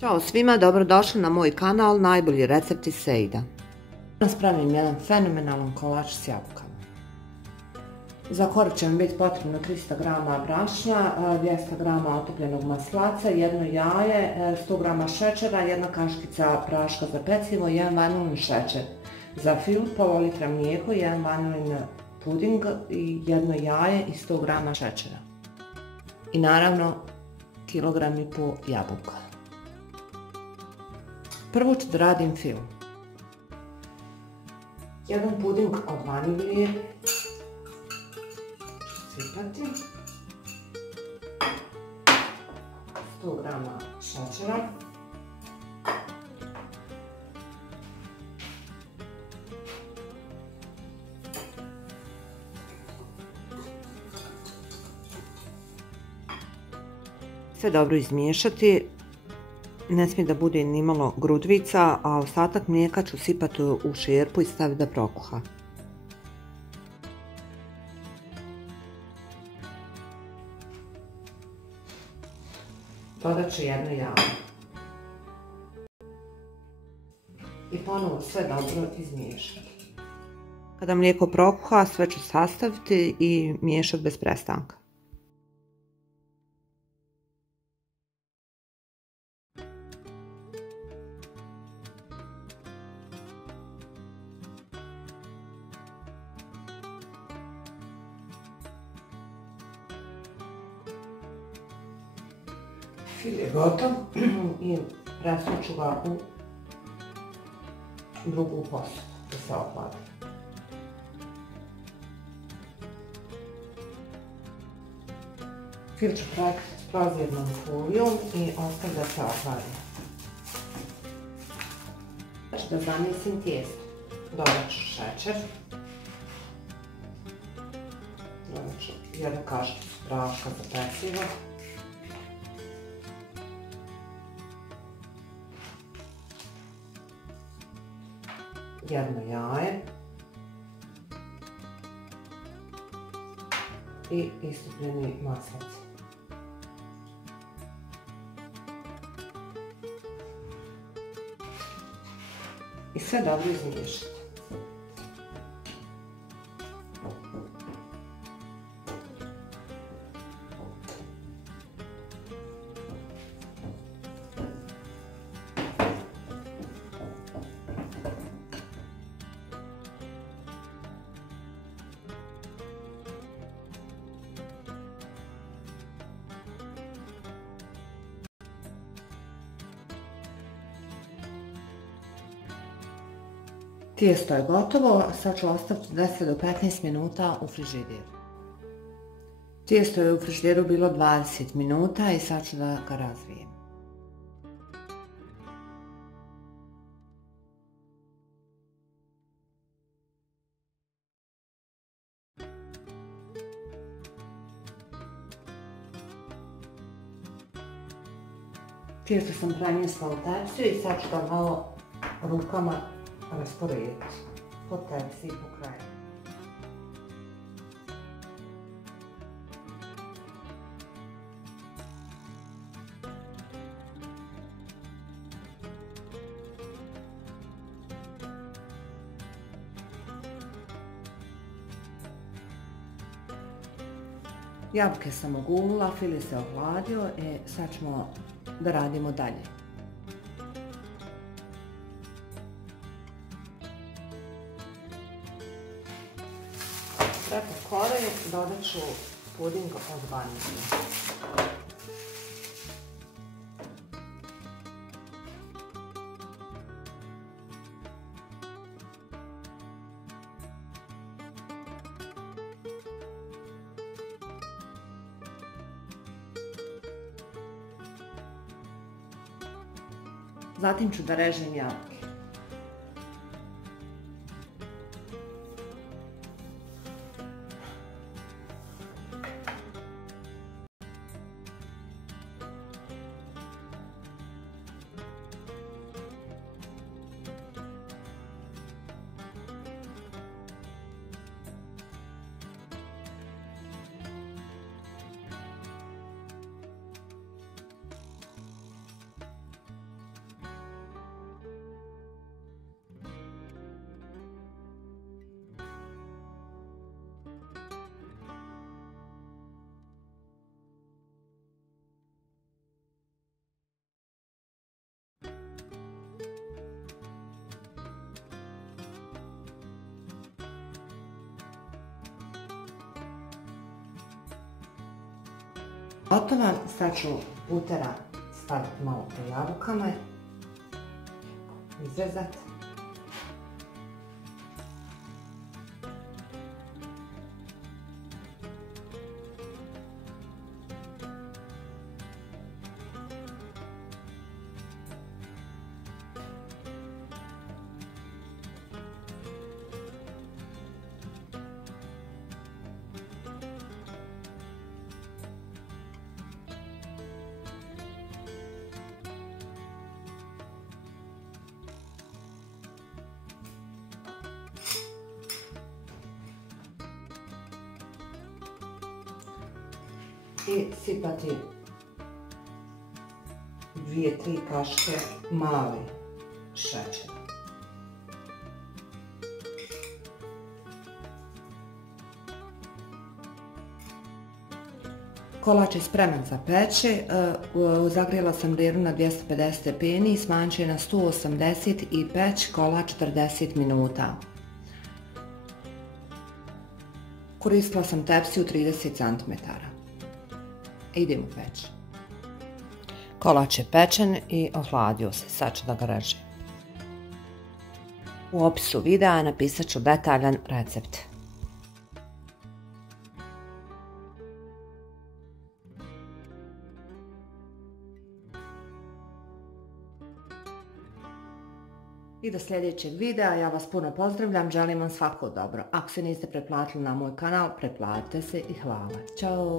Ćao svima, dobrodošli na moj kanal Najbolji recepti Sejda. Danas pravim jedan fenomenalan kolač s jabukama. Za kolač će mi biti potrebno 300 g brašna, 200 g otopljenog maslaca, jedno jaje, 100 g šećera, jedna kaškica praška za pecivo, jedan vanilin šećer za filt, pola litra mlijeko, jedan vanilin puding i jedno jaje i 100 g šećera. I naravno kilogram i pol jabuka. Prvo ću da radim fil. Jedan puding od vanilije ću sipati, 100 g šećera, sve dobro izmiješati. Ne smije da bude nimalo grudvica, a ostatak mlijeka ću sipati u šerpu i staviti da prokuha. Dodat ću jedno jaje. I ponovo sve dobro izmiješati. Kada mlijeko prokuha, sve ću sastaviti i miješati bez prestanka. Fil je gotov i presuću ga u drugu posudu da se ohladi. Fil ću prekriti s prozirnom folijom i ostaviti da se ohladi. Znači da zamjesim tijesto. Dodat ću šećer. Dodat ću jednu kaškicu praška za pecivo. Jedno jaje i istopljeni maslac. I sve dobro izmiješati. Tijesto je gotovo, sad ću ostaviti 10 do 15 minuta u frižideru. Tijesto je u frižideru bilo 20 minuta i sad ću da ga razvijem. Tijesto sam premjestila u tepsiju i sad ću ga malo rukama rasporediti po tepsi i po kraju. Jabuke sam ogulila, fil se ohladio i sad ćemo da radimo dalje. Preko kore dodat ću puding od vanilije. Zatim ću da režem jabuke. Gotova, sad ću utera staviti malo po jabukama, izrezati. I sipati 2-3 kašike mali šećer. Kolač je spreman za peće. Zagrijala sam grilu na 250 stepeni i smanjit ću je na 180 i peć kolač 40 minuta. Koristila sam tepsiju 30 cm. Idemo u peć. Kolač je pečen i ohladio se, sad ću da ga režem. U opisu videa napisat ću detaljan recept. I do sljedećeg videa, ja vas puno pozdravljam, želim vam svako dobro. Ako se niste pretplatili na moj kanal, pretplatite se i hvala. Ćao!